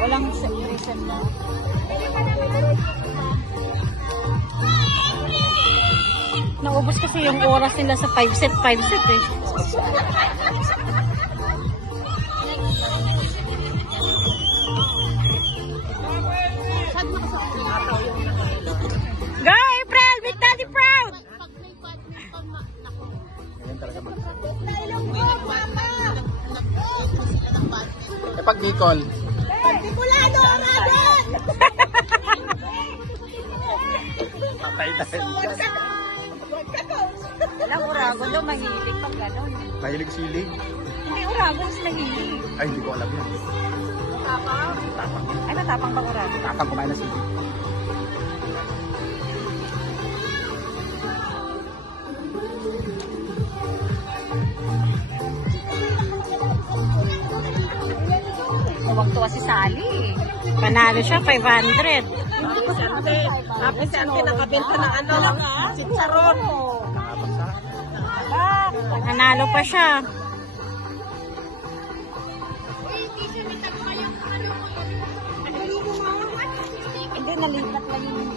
Walang reason na. Naubos kasi yung oras nila sa 5 set eh. Go April! Make Daddy proud! Pag Nicole. Simulado ang agad! Patay tayo. Alam, Uragon daw mahilig pag gano'n. Mahilig silig? Hindi, Uragon sila hilig. Ay, hindi ko alam yan. Tapang? Tapang. Ay, matapang bang Uragon? Tapang kumain na silig. Tuwag-tuwa si Sally. Panalo siya, 500. Happy si Ante nakabenta ng ano, chicharon. Nanalo pa siya. Hindi, nalipat lang yung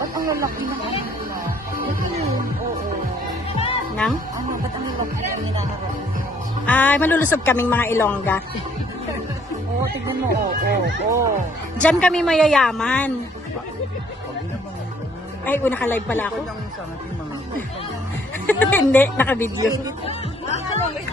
ba't ang lalaki na? Oo. Nang? Ano, ba't ang ilong hinaharap? Ay, malulusob kaming mga Ilongga. Oo, tignan mo, oo. Diyan kami mayayaman. Ay, una ka-live pala ako. Lang sa ating mga... Hindi, naka-video. Ano, may